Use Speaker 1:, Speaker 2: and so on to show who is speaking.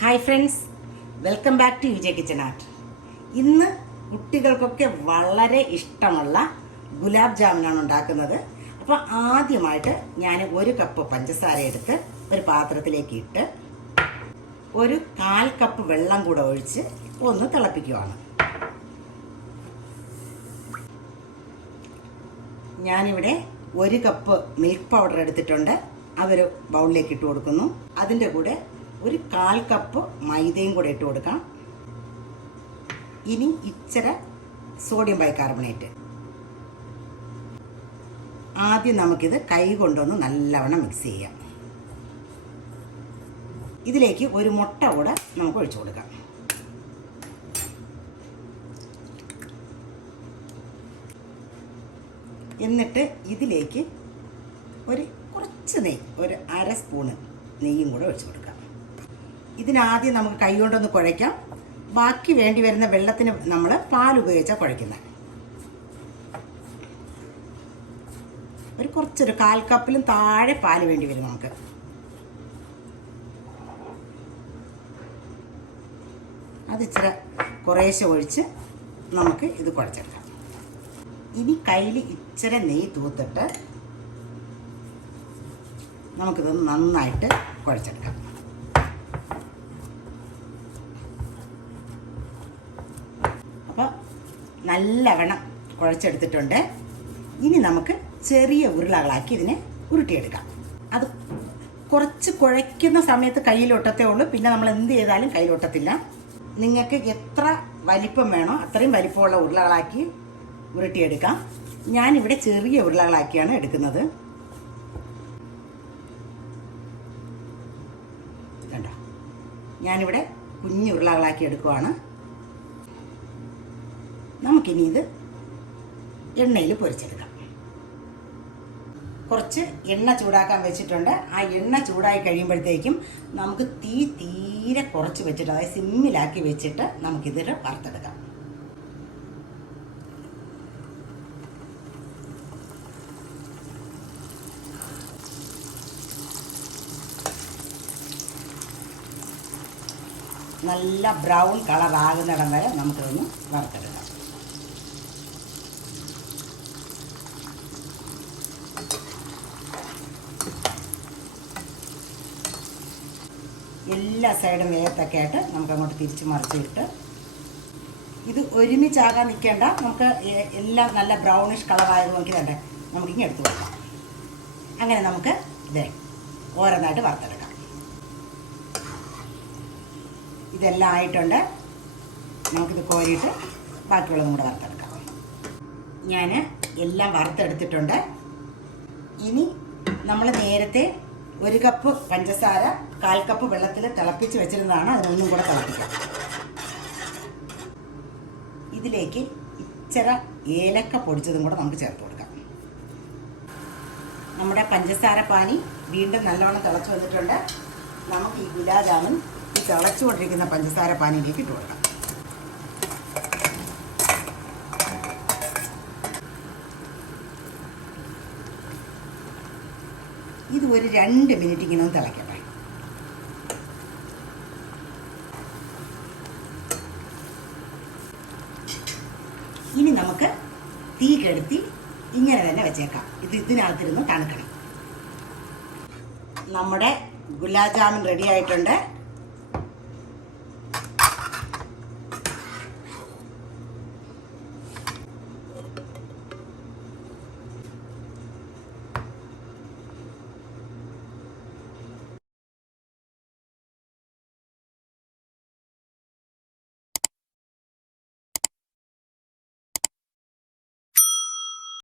Speaker 1: Hi friends welcome back to Vijay kitchen art ഇന്ന് കുട്ടികൾക്കൊക്കെ വളരെ ഇഷ്ടമുള്ള ഗുലാബ് ജാമുനാണ് ഉണ്ടാക്കുന്നത്. അപ്പോൾ ആദ്യമായിട്ട് ഞാൻ ഒരു കപ്പ് പഞ്ചസാര എടുത്ത് ഒരു പാത്രത്തിലേക്ക് ഇട്ട് ഒരു കാൽ കപ്പ് വെള്ളം കൂടെ ഒഴിച്ച് ഒന്ന് തിളപ്പിക്കുവാണ്. ഞാനിവിടെ ഒരു കപ്പ് മിൽക്ക് പൗഡർ എടുത്തിട്ടുണ്ട്. അവർ ബൗളിലേക്ക് ഇട്ട് കൊടുക്കുന്നു. അതിന്റെ കൂടെ ഒരു കാൽ കപ്പ് മൈദയും കൂടെ ഇട്ട് കൊടുക്കാം ഇനി ഇച്ചിര സോഡിയം ബൈകാർബണേറ്റ് ആദ്യം നമുക്കിത് കൈ കൊണ്ടൊന്ന് നല്ലവണ്ണം മിക്സ് ചെയ്യാം. ഇതിലേക്ക് ഒരു മുട്ട കൂടെ നമുക്ക് ഒഴിച്ചു കൊടുക്കാം. എന്നിട്ട് ഇതിലേക്ക് ഒരു കുറച്ച് നെയ്യ് ഒരു അര സ്പൂണ് നെയ്യും കൂടെ ഒഴിച്ചു കൊടുക്കാം. ഇതിനാദ്യം നമുക്ക് കൈ കൊണ്ടൊന്ന് കുഴയ്ക്കാം. ബാക്കി വേണ്ടി വരുന്ന വെള്ളത്തിന് നമ്മൾ പാൽ ഉപയോഗിച്ചാണ് കുഴയ്ക്കുന്നത് ഒരു കുറച്ചൊരു കാൽ കപ്പിലും താഴെ പാൽ വേണ്ടി വരും നമുക്ക്. അത് ഇച്ചിരി കുറേശ്ശെ ഒഴിച്ച് നമുക്ക് ഇത് കുഴച്ചെടുക്കാം. ഇനി കയ്യിൽ ഇച്ചിരി നെയ്യ് തൂത്തിട്ട് നമുക്കിത് നന്നായിട്ട് കുഴച്ചെടുക്കാം അപ്പോൾ നല്ലവണ്ണം കുഴച്ചെടുത്തിട്ടുണ്ട്. ഇനി നമുക്ക് ചെറിയ ഉരുളകളാക്കി ഇതിനെ ഉരുട്ടിയെടുക്കാം. അത് കുറച്ച് കുഴയ്ക്കുന്ന സമയത്ത് കയ്യിലൊട്ടത്തേ ഉള്ളൂ. പിന്നെ നമ്മൾ എന്ത് ചെയ്താലും കയ്യിലൊട്ടത്തില്ല. നിങ്ങൾക്ക് എത്ര വലിപ്പം വേണോ അത്രയും വലിപ്പമുള്ള ഉരുളകളാക്കി ഉരുട്ടിയെടുക്കാം. ഞാനിവിടെ ചെറിയ ഉരുളകളാക്കിയാണ് എടുക്കുന്നത്. കണ്ടോ? ഞാനിവിടെ കുഞ്ഞു ഉരുളകളാക്കി എടുക്കുവാണ്. നമുക്കിനി ഇത് എണ്ണയിൽ പൊരിച്ചെടുക്കാം. കുറച്ച് എണ്ണ ചൂടാക്കാൻ വെച്ചിട്ടുണ്ട്. ആ എണ്ണ ചൂടായി കഴിയുമ്പോഴത്തേക്കും നമുക്ക് തീ തീരെ കുറച്ച് വെച്ചിട്ട് അതായത് സിമ്മിലാക്കി വെച്ചിട്ട് നമുക്കിതിൽ വറുത്തെടുക്കാം. നല്ല ബ്രൗൺ കളർ ആകുന്നിടം വരെ നമുക്കിതൊന്ന് വറുത്തെടുക്കാം. എല്ലാ സൈഡും വേഗത്തൊക്കെ ആയിട്ട് നമുക്ക് അങ്ങോട്ട് തിരിച്ച് മറിച്ചിട്ട്. ഇത് ഒരുമിച്ചാകാൻ നിൽക്കേണ്ട. നമുക്ക് എല്ലാം നല്ല ബ്രൗണിഷ് കളറായത് നോക്കി തന്നെ നമുക്കിങ്ങനെ എടുത്തു കൊടുക്കാം അങ്ങനെ നമുക്ക് ഇതേ ഓരോന്നായിട്ട് വറുത്തെടുക്കാം. ഇതെല്ലാം ആയിട്ടുണ്ട്. നമുക്കിത് കോരിയിട്ട് ബാക്കിയുള്ളതും കൂടെ വറുത്തെടുക്കാം. ഞാൻ എല്ലാം വറുത്തെടുത്തിട്ടുണ്ട്. ഇനി നമ്മൾ നേരത്തെ ഒരു കപ്പ് പഞ്ചസാര കാൽ കപ്പ് വെള്ളത്തിൽ തിളപ്പിച്ച് വെച്ചിരുന്നതാണ് അതിനൊന്നും കൂടെ തിളപ്പിക്കാം ഇതിലേക്ക് ഇച്ചിര ഏലക്ക പൊടിച്ചതും കൂടെ നമുക്ക് ചേർത്ത് കൊടുക്കാം. നമ്മുടെ പഞ്ചസാര പാനി വീണ്ടും നല്ലവണ്ണം തിളച്ച് വന്നിട്ടുണ്ട്. നമുക്ക് ഈ ഗുലാബ് ജാമുൻ ഈ തിളച്ചുകൊണ്ടിരിക്കുന്ന പഞ്ചസാര പാനിയിലേക്ക് ഇട്ട് കൊടുക്കാം ഇത് ഒരു രണ്ട് മിനിറ്റ് ഇങ്ങനെ ഒന്ന് തിളയ്ക്കട്ടെ. ഇനി നമുക്ക് തീ കെടുത്തി ഇങ്ങനെ തന്നെ വെച്ചേക്കാം. ഇത് ഇതിനകത്തിരുന്ന് തണുക്കണം. നമ്മുടെ ഗുലാബ് ജാമുൻ റെഡി ആയിട്ടുണ്ട്.